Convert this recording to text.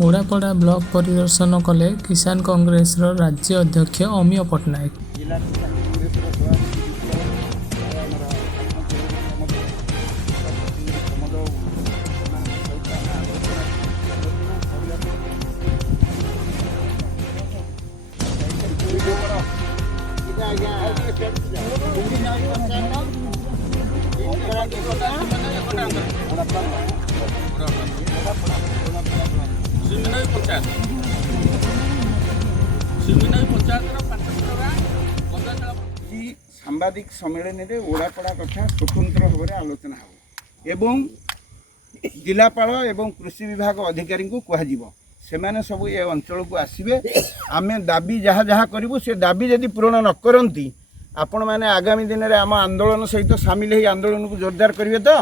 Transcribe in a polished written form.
ओडापड़ा block परिदर्शन कले किसान कांग्रेस राज्य अध्यक्ष अमीय पट्टनायक। सांबादिक सम्मेलन में ओडापड़ा कथा स्वतंत्र भाव में आलोचना हो एवं जिलापाल एवं कृषि विभाग अधिकारी को कह सेमाने सब ये अंचल को आसबे आम दाबी जहाँ जहाँ करूँ से दाबी जदि पूरण न करती आपण मैंने आगामी दिन में आम आंदोलन सहित सामिल हो आंदोलन को जोरदार करेंगे तो